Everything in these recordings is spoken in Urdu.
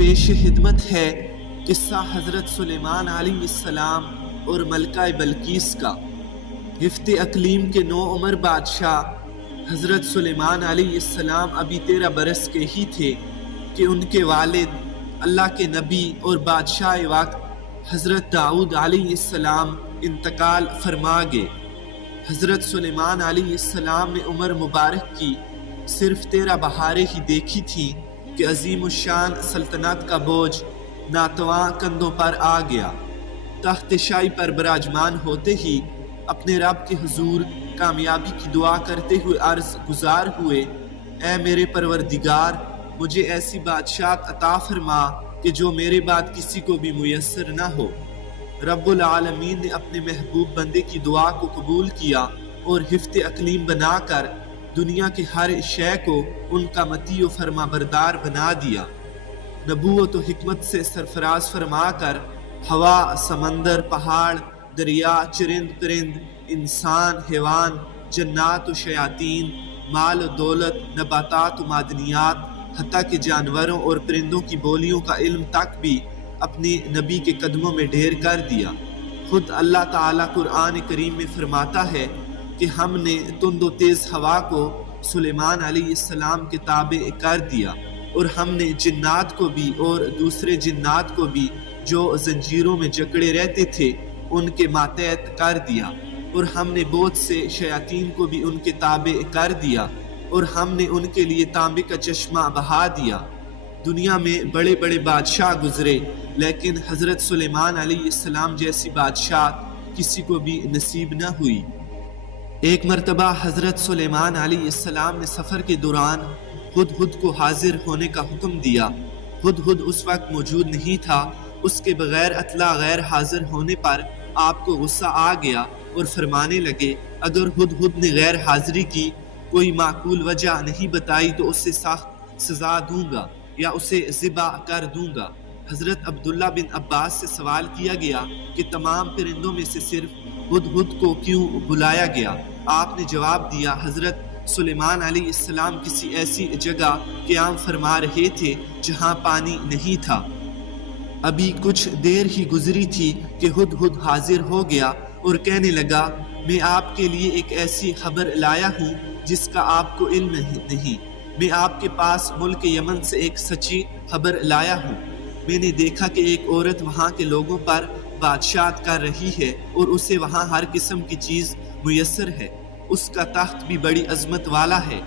پیش خدمت ہے قصہ حضرت سلیمان علیہ السلام اور ملکہ بلقیس کا۔ ہفت اقلیم کے نو عمر بادشاہ حضرت سلیمان علیہ السلام ابھی 13 برس کے ہی تھے کہ ان کے والد اللہ کے نبی اور بادشاہ وقت حضرت داؤد علیہ السلام انتقال فرما گئے۔ حضرت سلیمان علیہ السلام نے عمر مبارک کی صرف 13 بہاریں ہی دیکھی تھیں کہ عظیم الشان سلطنت کا بوجھ ناتواں کندھوں پر آ گیا۔ تخت شاہی پر براجمان ہوتے ہی اپنے رب کے حضور کامیابی کی دعا کرتے ہوئے عرض گزار ہوئے، اے میرے پروردگار، مجھے ایسی بادشاہت عطا فرما کہ جو میرے بعد کسی کو بھی میسر نہ ہو۔ رب العالمین نے اپنے محبوب بندے کی دعا کو قبول کیا اور ہفت اقلیم بنا کر دنیا کے ہر شے کو ان کا مطیع و فرما بردار بنا دیا۔ نبوت و حکمت سے سرفراز فرما کر ہوا، سمندر، پہاڑ، دریا، چرند پرند، انسان، حیوان، جنات و شیاطین، مال و دولت، نباتات و معدنیات، حتیٰ کہ جانوروں اور پرندوں کی بولیوں کا علم تک بھی اپنے نبی کے قدموں میں ڈھیر کر دیا۔ خود اللہ تعالیٰ قرآن کریم میں فرماتا ہے کہ ہم نے تند و تیز ہوا کو سلیمان علیہ السلام کے تابع کر دیا، اور ہم نے جنات کو بھی اور دوسرے جنات کو بھی جو زنجیروں میں جکڑے رہتے تھے ان کے ماتحت کر دیا، اور ہم نے بہت سے شیاطین کو بھی ان کے تابع کر دیا، اور ہم نے ان کے لیے تانبے کا چشمہ بہا دیا۔ دنیا میں بڑے بڑے بادشاہ گزرے، لیکن حضرت سلیمان علیہ السلام جیسی بادشاہت کسی کو بھی نصیب نہ ہوئی۔ ایک مرتبہ حضرت سلیمان علیہ السلام نے سفر کے دوران ہدہد کو حاضر ہونے کا حکم دیا۔ ہدہد اس وقت موجود نہیں تھا۔ اس کے بغیر اطلاع غیر حاضر ہونے پر آپ کو غصہ آ گیا اور فرمانے لگے، اگر ہدہد نے غیر حاضری کی کوئی معقول وجہ نہیں بتائی تو اسے سخت سزا دوں گا یا اسے ذبح کر دوں گا۔ حضرت عبداللہ بن عباس سے سوال کیا گیا کہ تمام پرندوں میں سے صرف ہدہد کو کیوں بلایا گیا؟ آپ نے جواب دیا، حضرت سلیمان علیہ السلام کسی ایسی جگہ قیام فرما رہے تھے جہاں پانی نہیں تھا۔ ابھی کچھ دیر ہی گزری تھی کہ ہدہد حاضر ہو گیا اور کہنے لگا، میں آپ کے لیے ایک ایسی خبر لایا ہوں جس کا آپ کو علم نہیں۔ میں آپ کے پاس ملک یمن سے ایک سچی خبر لایا ہوں۔ میں نے دیکھا کہ ایک عورت وہاں کے لوگوں پر بادشاہت کر رہی ہے اور اسے وہاں ہر قسم کی چیز میسر ہے۔ اس کا تخت بھی بڑی عظمت والا ہے۔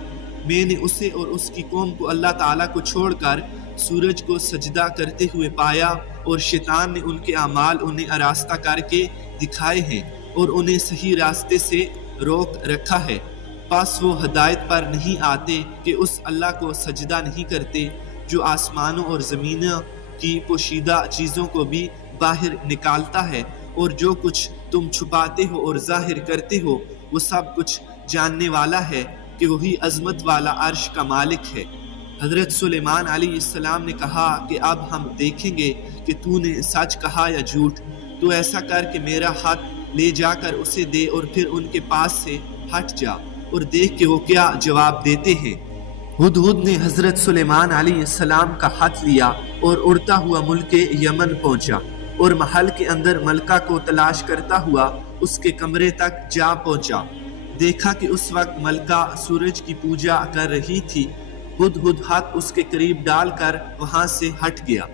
میں نے اسے اور اس کی قوم کو اللہ تعالیٰ کو چھوڑ کر سورج کو سجدہ کرتے ہوئے پایا، اور شیطان نے ان کے اعمال انہیں آراستہ کر کے دکھائے ہیں اور انہیں صحیح راستے سے روک رکھا ہے۔ پس وہ ہدایت پر نہیں آتے کہ اس اللہ کو سجدہ نہیں کرتے جو آسمانوں اور زمینوں کی پوشیدہ چیزوں کو بھی باہر نکالتا ہے، اور جو کچھ تم چھپاتے ہو اور ظاہر کرتے ہو وہ سب کچھ جاننے والا ہے کہ وہی عظمت والا عرش کا مالک ہے۔ حضرت سلیمان علیہ السلام نے کہا کہ اب ہم دیکھیں گے کہ تو نے سچ کہا یا جھوٹ۔ تو ایسا کر کہ میرا خط لے جا کر اسے دے اور پھر ان کے پاس سے ہٹ جا اور دیکھ کہ وہ کیا جواب دیتے ہیں۔ ہدہد نے حضرت سلیمان علیہ السلام کا خط لیا اور اڑتا ہوا ملک یمن پہنچا، اور محل کے اندر ملکہ کو تلاش کرتا ہوا اس کے کمرے تک جا پہنچا۔ دیکھا کہ اس وقت ملکہ سورج کی پوجا کر رہی تھی۔ ہدہد ہاتھ اس کے قریب ڈال کر وہاں سے ہٹ گیا۔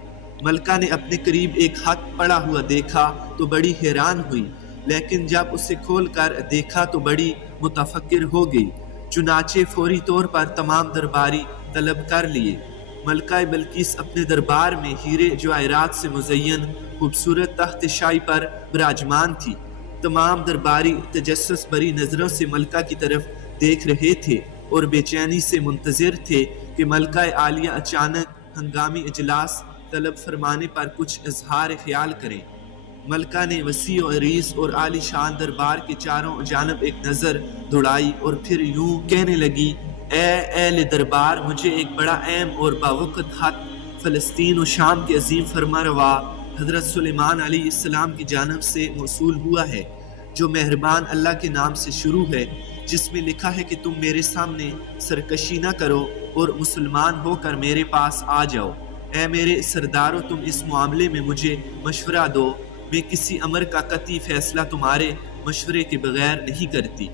ملکہ نے اپنے قریب ایک خط پڑا ہوا دیکھا تو بڑی حیران ہوئی، لیکن جب اسے کھول کر دیکھا تو بڑی متفکر ہو گئی۔ چنانچہ فوری طور پر تمام درباری طلب کر لیے۔ ملکہ بلقیس اپنے دربار میں ہیرے جواہرات سے مزین خوبصورت تخت شاہی پر براجمان تھی۔ تمام درباری تجسس بری نظروں سے ملکہ کی طرف دیکھ رہے تھے اور بے چینی سے منتظر تھے کہ ملکہ عالیہ اچانک ہنگامی اجلاس طلب فرمانے پر کچھ اظہار خیال کریں۔ ملکہ نے وسیع و عریض اور عالی شان دربار کے چاروں جانب ایک نظر دوڑائی اور پھر یوں کہنے لگی، اے اہل دربار، مجھے ایک بڑا اہم اور باوقت خط فلسطین و شام کے عظیم فرمانروا حضرت سلیمان علیہ السلام کی جانب سے موصول ہوا ہے، جو مہربان اللہ کے نام سے شروع ہے، جس میں لکھا ہے کہ تم میرے سامنے سرکشی نہ کرو اور مسلمان ہو کر میرے پاس آ جاؤ۔ اے میرے سردارو تم اس معاملے میں مجھے مشورہ دو، میں کسی امر کا قطعی فیصلہ تمہارے مشورے کے بغیر نہیں کرتی۔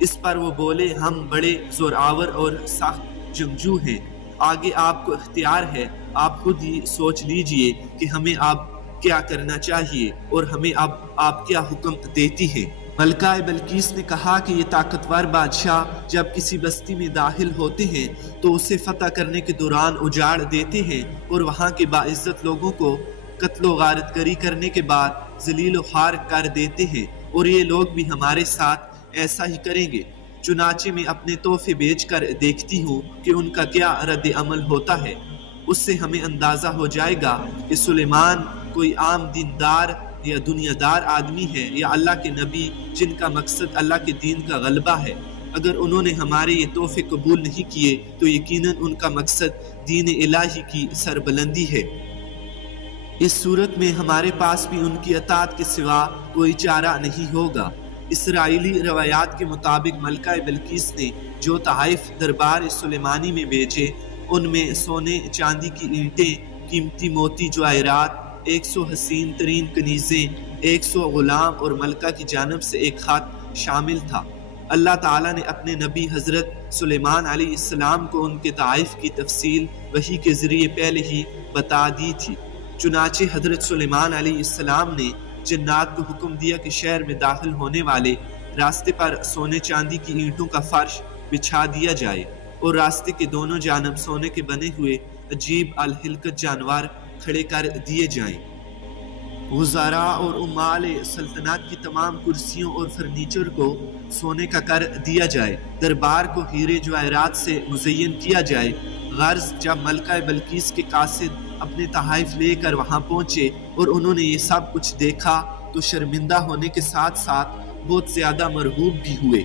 اس پر وہ بولے ہم بڑے زورآور اور سخت جنگجو ہیں، آگے آپ کو اختیار ہے، آپ خود ہی سوچ لیجئے کہ ہمیں اب کیا کرنا چاہیے اور ہمیں اب آپ کیا حکم دیتی ہیں۔ ملکہ بلقیس نے کہا کہ یہ طاقتور بادشاہ جب کسی بستی میں داخل ہوتے ہیں تو اسے فتح کرنے کے دوران اجاڑ دیتے ہیں اور وہاں کے باعزت لوگوں کو قتل و غارت گری کرنے کے بعد ذلیل و خوار کر دیتے ہیں، اور یہ لوگ بھی ہمارے ساتھ ایسا ہی کریں گے۔ چنانچہ میں اپنے تحفے بیچ کر دیکھتی ہوں کہ ان کا کیا رد عمل ہوتا ہے، اس سے ہمیں اندازہ ہو جائے گا کہ سلیمان کوئی عام دیندار یا دنیا دار آدمی ہے یا اللہ کے نبی جن کا مقصد اللہ کے دین کا غلبہ ہے۔ اگر انہوں نے ہمارے یہ تحفے قبول نہیں کیے تو یقیناً ان کا مقصد دین الہی کی سربلندی ہے۔ اس صورت میں ہمارے پاس بھی ان کی اطاعت کے سوا کوئی چارہ نہیں ہوگا۔ اسرائیلی روایات کے مطابق ملکہ بلقیس نے جو تحائف دربار سلیمانی میں بھیجے ان میں سونے چاندی کی اینٹیں، قیمتی موتی جواہرات، 100 حسین ترین کنیزیں، 100 غلام اور ملکہ کی جانب سے ایک خط شامل تھا۔ اللہ تعالیٰ نے اپنے نبی حضرت سلیمان علیہ السلام کو ان کے تحائف کی تفصیل وحی کے ذریعے پہلے ہی بتا دی تھی۔ چنانچہ حضرت سلیمان علیہ السلام نے جنات کو حکم دیا کہ شہر میں داخل ہونے والے راستے پر سونے چاندی کی اینٹوں کا فرش بچھا دیا جائے اور راستے کے دونوں جانب سونے کے بنے ہوئے عجیب الحلقت جانور کھڑے کر دیے جائیں۔ وزراء اور عمال سلطنت کی تمام کرسیوں اور فرنیچر کو سونے کا کر دیا جائے، دربار کو ہیرے جواہرات سے مزین کیا جائے۔ غرض جب ملکہ بلقیس کے قاصد اپنے تحائف لے کر وہاں پہنچے اور انہوں نے یہ سب کچھ دیکھا تو شرمندہ ہونے کے ساتھ ساتھ بہت زیادہ مرعوب بھی ہوئے۔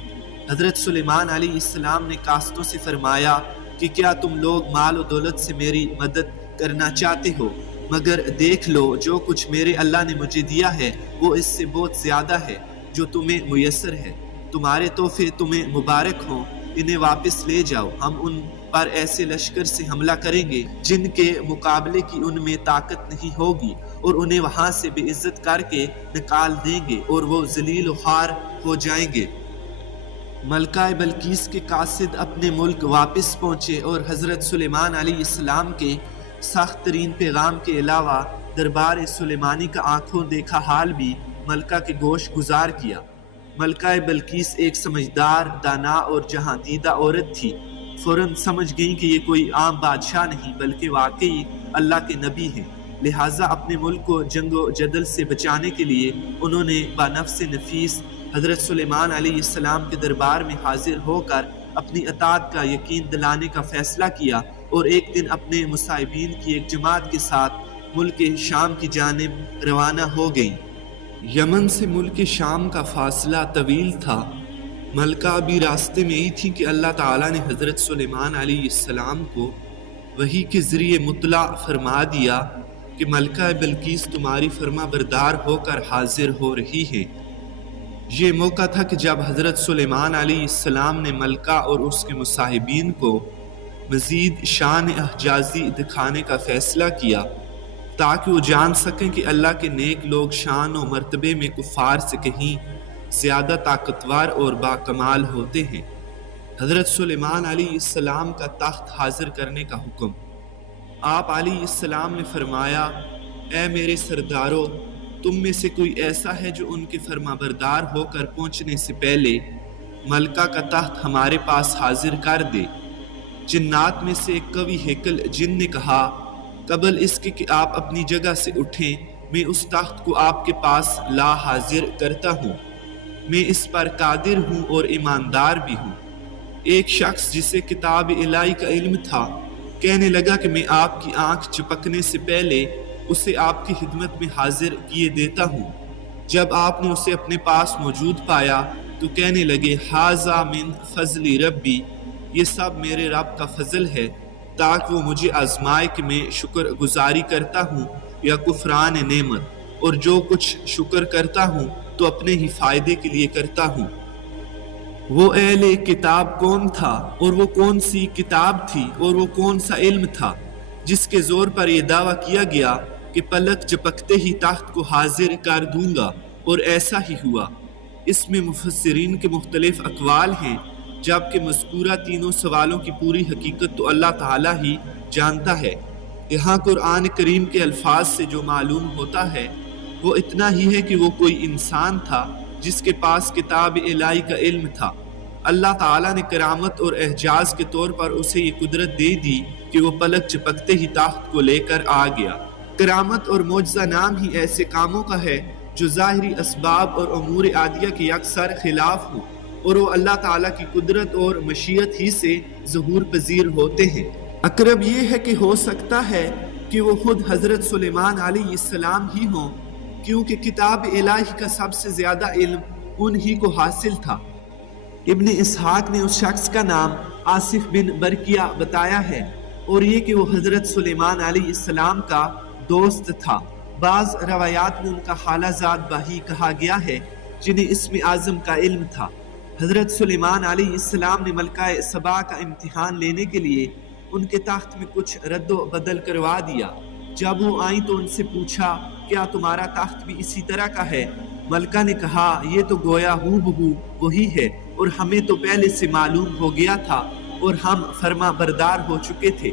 حضرت سلیمان علیہ السلام نے قاصدوں سے فرمایا کہ کیا تم لوگ مال و دولت سے میری مدد کرنا چاہتے ہو؟ مگر دیکھ لو جو کچھ میرے اللہ نے مجھے دیا ہے وہ اس سے بہت زیادہ ہے جو تمہیں میسر ہے۔ تمہارے تحفے تمہیں مبارک ہوں، انہیں واپس لے جاؤ، ہم ان پر ایسے لشکر سے حملہ کریں گے جن کے مقابلے کی ان میں طاقت نہیں ہوگی، اور انہیں وہاں سے بے عزت کر کے نکال دیں گے اور وہ ذلیل و خوار ہو جائیں گے۔ ملکہ بلقیس کے قاصد اپنے ملک واپس پہنچے اور حضرت سلیمان علیہ السلام کے سخت ترین پیغام کے علاوہ دربار سلیمانی کا آنکھوں دیکھا حال بھی ملکہ کے گوش گزار کیا۔ ملکہ بلقیس ایک سمجھدار، دانا اور جہاں دیدہ عورت تھی، فوراً سمجھ گئیں کہ یہ کوئی عام بادشاہ نہیں بلکہ واقعی اللہ کے نبی ہیں، لہٰذا اپنے ملک کو جنگ و جدل سے بچانے کے لیے انہوں نے بنفس نفیس حضرت سلیمان علیہ السلام کے دربار میں حاضر ہو کر اپنی اطاعت کا یقین دلانے کا فیصلہ کیا اور ایک دن اپنے مصاحبین کی ایک جماعت کے ساتھ ملک شام کی جانب روانہ ہو گئیں۔ یمن سے ملک شام کا فاصلہ طویل تھا۔ ملکہ ابھی راستے میں ہی تھی کہ اللہ تعالیٰ نے حضرت سلیمان علیہ السلام کو وحی کے ذریعے مطلع فرما دیا کہ ملکہ بلقیس تمہاری فرما بردار ہو کر حاضر ہو رہی ہے۔ یہ موقع تھا کہ جب حضرت سلیمان علیہ السلام نے ملکہ اور اس کے مصاحبین کو مزید شان اعجازی دکھانے کا فیصلہ کیا تاکہ وہ جان سکیں کہ اللہ کے نیک لوگ شان و مرتبے میں کفار سے کہیں زیادہ طاقتور اور باکمال ہوتے ہیں۔ حضرت سلیمان علیہ السلام کا تخت حاضر کرنے کا حکم۔ آپ علیہ السلام نے فرمایا، اے میرے سردارو، تم میں سے کوئی ایسا ہے جو ان کے فرما بردار ہو کر پہنچنے سے پہلے ملکہ کا تخت ہمارے پاس حاضر کر دے۔ جنات میں سے ایک قوی ہیکل جن نے کہا، قبل اس کے کہ آپ اپنی جگہ سے اٹھیں میں اس تخت کو آپ کے پاس لا حاضر کرتا ہوں، میں اس پر قادر ہوں اور ایماندار بھی ہوں۔ ایک شخص جسے کتاب الہی کا علم تھا کہنے لگا کہ میں آپ کی آنکھ چپکنے سے پہلے اسے آپ کی خدمت میں حاضر کیے دیتا ہوں۔ جب آپ نے اسے اپنے پاس موجود پایا تو کہنے لگے، ھذا من فضل ربی، یہ سب میرے رب کا فضل ہے تاکہ وہ مجھے آزمائے کہ میں شکر گزاری کرتا ہوں یا کفران نعمت، اور جو کچھ شکر کرتا ہوں تو اپنے ہی فائدے کے لیے کرتا ہوں۔ وہ اہل کتاب کون تھا اور وہ کون سی کتاب تھی اور وہ کون سا علم تھا جس کے زور پر یہ دعویٰ کیا گیا کہ پلک جھپکتے ہی تخت کو حاضر کر دوں گا، اور ایسا ہی ہوا۔ اس میں مفسرین کے مختلف اقوال ہیں، جبکہ مذکورہ تینوں سوالوں کی پوری حقیقت تو اللہ تعالیٰ ہی جانتا ہے۔ یہاں قرآن کریم کے الفاظ سے جو معلوم ہوتا ہے وہ اتنا ہی ہے کہ وہ کوئی انسان تھا جس کے پاس کتاب الہی کا علم تھا۔ اللہ تعالیٰ نے کرامت اور اعجاز کے طور پر اسے یہ قدرت دے دی کہ وہ پلک جھپکتے ہی تخت کو لے کر آ گیا۔ کرامت اور معجزہ نام ہی ایسے کاموں کا ہے جو ظاہری اسباب اور امور عادیہ کے یکسر خلاف ہوں، اور وہ اللہ تعالیٰ کی قدرت اور مشیت ہی سے ظہور پذیر ہوتے ہیں۔ اقرب یہ ہے کہ ہو سکتا ہے کہ وہ خود حضرت سلیمان علیہ السلام ہی ہوں، کیونکہ کتاب الہی کا سب سے زیادہ علم انہی کو حاصل تھا۔ ابن اسحاق نے اس شخص کا نام آصف بن برقیہ بتایا ہے، اور یہ کہ وہ حضرت سلیمان علیہ السلام کا دوست تھا۔ بعض روایات میں ان کا خالہ زاد بھائی کہا گیا ہے جنہیں اسم اعظم کا علم تھا۔ حضرت سلیمان علیہ السلام نے ملکہ سبا کا امتحان لینے کے لیے ان کے تخت میں کچھ رد و بدل کروا دیا۔ جب وہ آئیں تو ان سے پوچھا، کیا تمہارا تخت بھی اسی طرح کا ہے؟ ملکہ نے کہا، یہ تو گویا ہو بہو وہی ہے، اور ہمیں تو پہلے سے معلوم ہو گیا تھا اور ہم فرما بردار ہو چکے تھے۔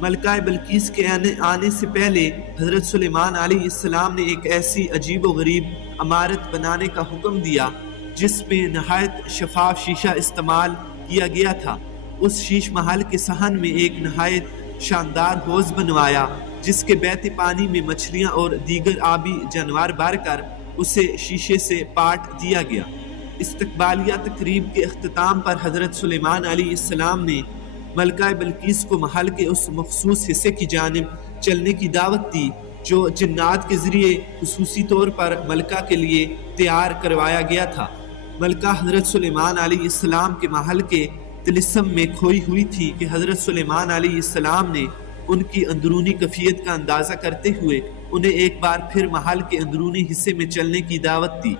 ملکہ بلقیس کے آنے سے پہلے حضرت سلیمان علیہ السلام نے ایک ایسی عجیب و غریب عمارت بنانے کا حکم دیا جس میں نہایت شفاف شیشہ استعمال کیا گیا تھا۔ اس شیش محل کے صحن میں ایک نہایت شاندار حوض بنوایا جس کے بہتے پانی میں مچھلیاں اور دیگر آبی جانور بھر کر اسے شیشے سے پاٹ دیا گیا۔ استقبالیہ تقریب کے اختتام پر حضرت سلیمان علیہ السلام نے ملکہ بلقیس کو محل کے اس مخصوص حصے کی جانب چلنے کی دعوت دی جو جنات کے ذریعے خصوصی طور پر ملکہ کے لیے تیار کروایا گیا تھا۔ ملکہ حضرت سلیمان علیہ السلام کے محل کے طلسم میں کھوئی ہوئی تھی کہ حضرت سلیمان علیہ السلام نے ان کی اندرونی کیفیت کا اندازہ کرتے ہوئے انہیں ایک بار پھر محل کے اندرونی حصے میں چلنے کی دعوت دی۔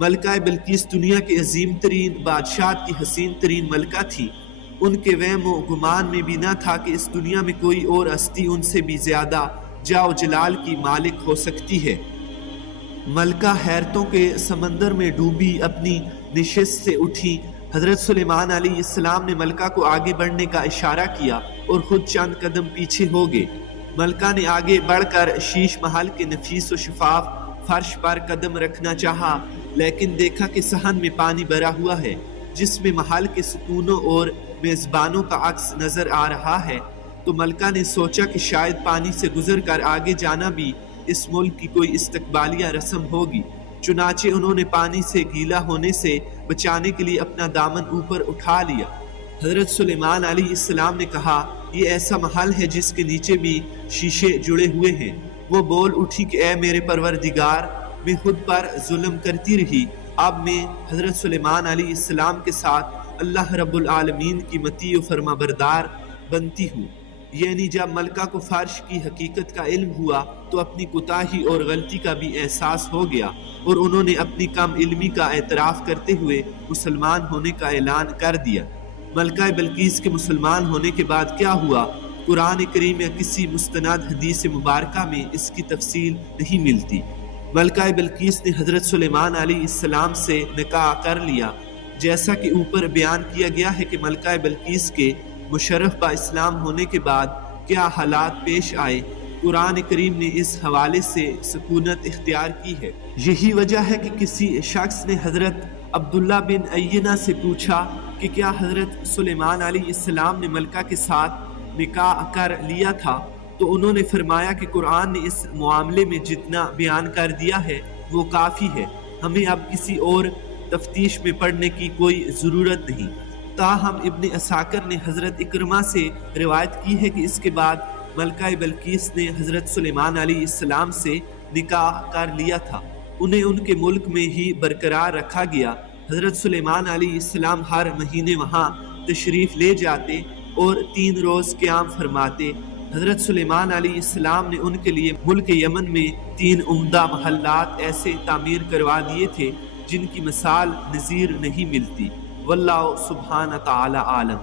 ملکہ بلقیس دنیا کے عظیم ترین بادشاہت کی حسین ترین ملکہ تھی۔ ان کے وہم و گمان میں بھی نہ تھا کہ اس دنیا میں کوئی اور ہستی ان سے بھی زیادہ جاہ و جلال کی مالک ہو سکتی ہے۔ ملکہ حیرتوں کے سمندر میں ڈوبی اپنی نشست سے اٹھی۔ حضرت سلیمان علیہ السلام نے ملکہ کو آگے بڑھنے کا اشارہ کیا اور خود چند قدم پیچھے ہو گئے۔ ملکہ نے آگے بڑھ کر شیش محل کے نفیس و شفاف فرش پر قدم رکھنا چاہا، لیکن دیکھا کہ صحن میں پانی بھرا ہوا ہے جس میں محل کے ستونوں اور میزبانوں کا عکس نظر آ رہا ہے۔ تو ملکہ نے سوچا کہ شاید پانی سے گزر کر آگے جانا بھی اس ملک کی کوئی استقبالیہ رسم ہوگی۔ چنانچہ انہوں نے پانی سے گیلا ہونے سے بچانے کے لیے اپنا دامن اوپر اٹھا لیا۔ حضرت سلیمان علیہ السلام نے کہا، یہ ایسا محل ہے جس کے نیچے بھی شیشے جڑے ہوئے ہیں۔ وہ بول اٹھی کہ اے میرے پروردگار، میں خود پر ظلم کرتی رہی، اب میں حضرت سلیمان علیہ السلام کے ساتھ اللہ رب العالمین کی مطیع و فرما بردار بنتی ہوں۔ یعنی جب ملکہ کو فرش کی حقیقت کا علم ہوا تو اپنی کوتاہی اور غلطی کا بھی احساس ہو گیا، اور انہوں نے اپنی کم علمی کا اعتراف کرتے ہوئے مسلمان ہونے کا اعلان کر دیا۔ ملکہ بلقیس کے مسلمان ہونے کے بعد کیا ہوا، قرآن کریم یا کسی مستند حدیث مبارکہ میں اس کی تفصیل نہیں ملتی۔ ملکہ بلقیس نے حضرت سلیمان علیہ السلام سے نکاح کر لیا۔ جیسا کہ اوپر بیان کیا گیا ہے کہ ملکہ بلقیس کے مشرف با اسلام ہونے کے بعد کیا حالات پیش آئے، قرآن کریم نے اس حوالے سے سکونت اختیار کی ہے۔ یہی وجہ ہے کہ کسی شخص نے حضرت عبداللہ بن عینہ سے پوچھا کہ کیا حضرت سلیمان علیہ السلام نے ملکہ کے ساتھ نکاح کر لیا تھا، تو انہوں نے فرمایا کہ قرآن نے اس معاملے میں جتنا بیان کر دیا ہے وہ کافی ہے، ہمیں اب کسی اور تفتیش میں پڑھنے کی کوئی ضرورت نہیں۔ تاہم ابن عساکر نے حضرت اکرمہ سے روایت کی ہے کہ اس کے بعد ملکہ بلقیس نے حضرت سلیمان علیہ السلام سے نکاح کر لیا تھا، انہیں ان کے ملک میں ہی برقرار رکھا گیا۔ حضرت سلیمان علیہ السلام ہر مہینے وہاں تشریف لے جاتے اور 3 روز قیام فرماتے۔ حضرت سلیمان علیہ السلام نے ان کے لیے ملک یمن میں 3 عمدہ محلات ایسے تعمیر کروا دیے تھے جن کی مثال نظیر نہیں ملتی۔ واللہ سبحانہ تعالی عالم۔